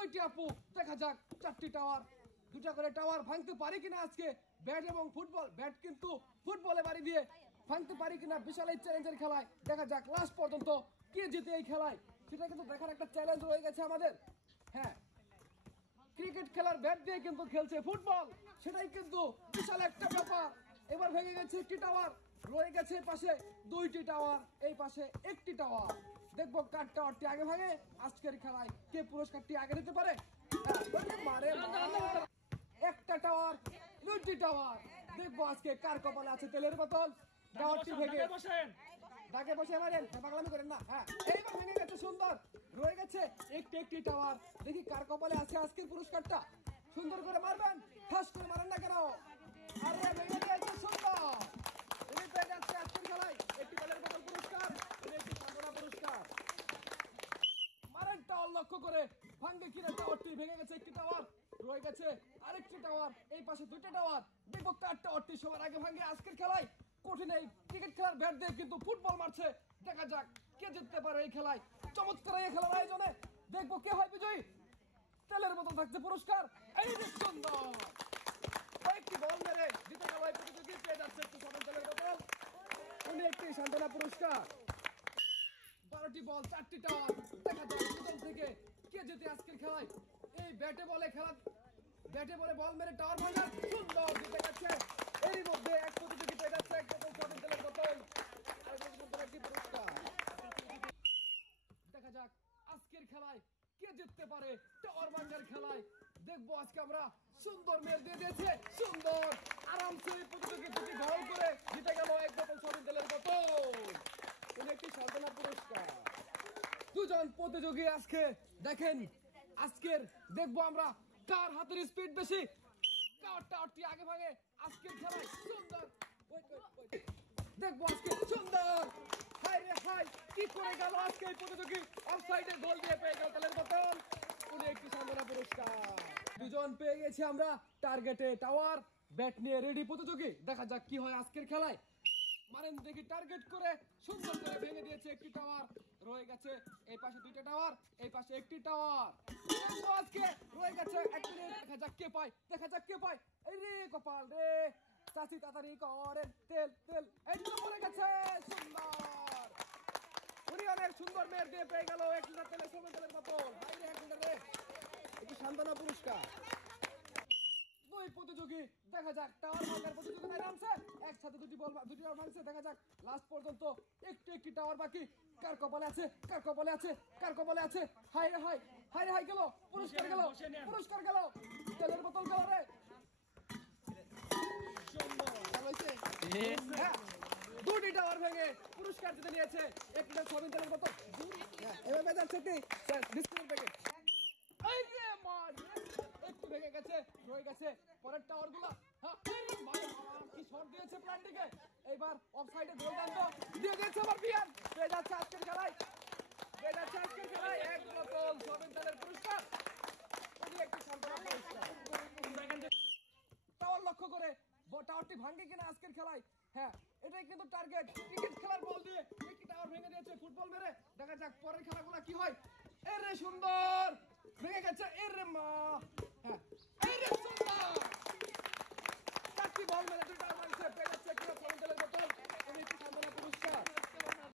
দুইটি আপু, দেখা যাক চারটি টাওয়ার, দুটা করে টাওয়ার ভাঙতে পারি কিনা আজকে ব্যাট এবং ফুটবল। ব্যাট কিন্তু ফুটবলে বাড়ি দিয়ে ভাঙতে পারি কিনা বিশাল এই চ্যালেঞ্জের খেলায়। দেখা যাক লাস্ট পর্যন্ত কে জিতে এই খেলায়, সেটা কিন্তু দেখার একটা চ্যালেঞ্জ রয়ে গেছে আমাদের। হ্যাঁ, ক্রিকেট খেলার ব্যাট দিয়ে কিন্তু খেলছে ফুটবল, সেটাই কিন্তু বিশাল একটা ব্যাপার। এবার ভেঙে গেছে একটি টাওয়ার, রয়ে গেছে পাশে দুইটি টাওয়ার, এই পাশে একটি টাওয়ার। দেখবো কার টাওয়ারটি আগে ভাঙে আজকের খেলায়, কে পুরস্কারটি আগে নিতে পারে। একটা টাওয়ার, দুইটি টাওয়ার, দেখবো আজকে কার কপালে আছে তেলের বোতল। টাওয়ারটি ভেঙে ডাকে বসে মারেন, পাগলামি করেন না। হ্যাঁ, এইবার ভেঙে গেছে, সুন্দর। রয়ে গেছে একটি একটি টাওয়ার, দেখি কার কপালে আছে আজকের পুরস্কারটা। সুন্দর করে মারবেন, ঠাস করে মারেন না কেন। আরে ভেঙে গেছে, সুন্দর। উনি পেয়ে যাচ্ছে আজকের খেলায় একটি তেলের বোতল পুরস্কার, একটি সান্ত্বনা পুরস্কার। মারেন টাওয়ার লক্ষ্য করে, ভাঙ্গে কিনা টাওয়ারটি ভেঙে গেছে একটি টাওয়ার, রয়ে গেছে আরেকটি টাওয়ার, এই পাশে দুইটা টাওয়ার। দেখবো কার টাওয়ারটি সবার আগে ভাঙ্গে আজকের খেলায়। কঠিন এই ক্রিকেট খেলার ব্যাট দিয়ে কিন্তু ফুটবল মারছে, দেখা যাক কে জিততে পারে এই খেলায়। চমৎকার এই খেলার আয়োজনে দেখবো কে হয় বিজয়ী। তেলের বোতল থাকছে পুরস্কার, এই যে সুন্দর কয়েকটি বল মেরে জিতে গেল এই প্রতিযোগী, পেয়ে যাচ্ছে একটু সাধারণ তেলের বোতল, উনি একটি সান্ত্বনা পুরস্কার। 12টি বল, 4টি টাওয়ার, দেখা যাক দুদল থেকে কে জিতে আজকের খেলায়। এই ব্যাটে বলে খেলা, ব্যাটে বলে বল মেরে টাওয়ার ভাঙা, সুন্দর জিতে গেছে। এরই মধ্যে এক প্রতিযোগী পেয়ে যাচ্ছে এক বোতল সাধারণ তেলের বোতল, একটি পুরস্কার। দেখা যাক আজকের খেলায় কে জিততে পারে টাওয়ার ভাঙার খেলায়। দেখবো আজকে আমরা সুন্দর মেরে দিয়ে দিয়েছে, সুন্দর আরামসে প্রতিযোগী দুটি গোল করে জিতে গেল এক বোতল সাধারণ তেলের বোতল, একটি সান্ত্বনা পুরস্কার। দুজন প্রতিযোগী আজকে দেখেন, আজকের দেখবো আমরা কার হাতের স্পিড বেশি, কার টাওয়ারটি আগে ভাঙে আজকের খেলায়। সুন্দর দেখবো আজকে, সুন্দর। হাই রে হাই, কি করে গেল আজকে এই প্রতিযোগী, অফসাইডে গোল দিয়ে পেয়ে গেল তেলের বোতল, উনি একটি সান্ত্বনা পুরস্কার। দুজন পেয়ে গেছি আমরা টার্গেটে টাওয়ার, ব্যাট নিয়ে রেডি প্রতিযোগী। দেখা যাক কি হয় আজকের খেলায়। মারেন দেখি, টার্গেট করে সুন্দর করে ভেঙে দিয়েছে একটি টাওয়ার, রয়ে গেছে এই পাশে দুইটা টাওয়ার, এই পাশে একটি টাওয়ার। আজকে রয়ে গেছে এক মিনিট, দেখা যাক কে পায়, দেখা যাক কে পায়। এই রে কপাল রে, চাচি তাড়াতাড়ি করেন, তেল তেল, এই তো পড়ে গেছে, সুন্দর। উনি অনেক সুন্দর মেয়ের দিয়ে পেয়ে গেল 1 লিটার তেলের সমান তেলের বোতল, বাইরে 1 লিটারে একটি সান্ত্বনা পুরস্কার। দুই প্রতিযোগী, দেখা যাক টাওয়ার ভাঙার প্রতিযোগিতায় নামছে, একসাথে দুটি টাওয়ার ভাঙছে। দেখা যাক লাস্ট পর্যন্ত একটি একটি টাওয়ার বাকি, কার কপালে আছে, কার কপালে আছে, কার কপালে আছে। হাই রে হাই, হাই রে হাই, গেল পুরস্কার, গেল পুরস্কার, গেল তেলের বোতল, গেল রে। হ্যাঁ, দুটি টাওয়ার ভেঙে পুরস্কার জিতে নিয়েছে 1 লিটার সয়াবিন তেলের বোতল। এভাবে যাচ্ছে কি বিস্কুটের প্যাকেট, একটু ভেঙে গেছে, রয়ে গেছে পরের টাওয়ার গুলা। কি শট দিয়েছে প্ল্যান্টিকে, এইবার অফসাইডে গোল দান দিয়ে দিয়েছে আমার বিয়ান, পেয়ে যাচ্ছে আজকের খেলায়, পেয়ে যাচ্ছে আজকের খেলায় 1 বোতল সয়াবিন তেলের পুরস্কার, উনি একটি সান্ত্বনা পুরস্কার। টাওয়ার লক্ষ্য করে টাওয়ারটি ভাঙে কিনা আজকের খেলায়। হ্যাঁ, এটাই কিন্তু টার্গেট, ক্রিকেট খেলার বল দিয়ে একটি টাওয়ার ভেঙে দিয়েছে ফুটবল মেরে। দেখা যাক পরের খেলাগুলো কি হয়। এরে সুন্দর ভেঙে গেছে, এরে মা। হ্যাঁ, এরে সুন্দর, 4টি বল মেরে 2টা ভাঙছে, পেয়ে যাচ্ছে একটি সান্ত্বনা তেলের বোতল।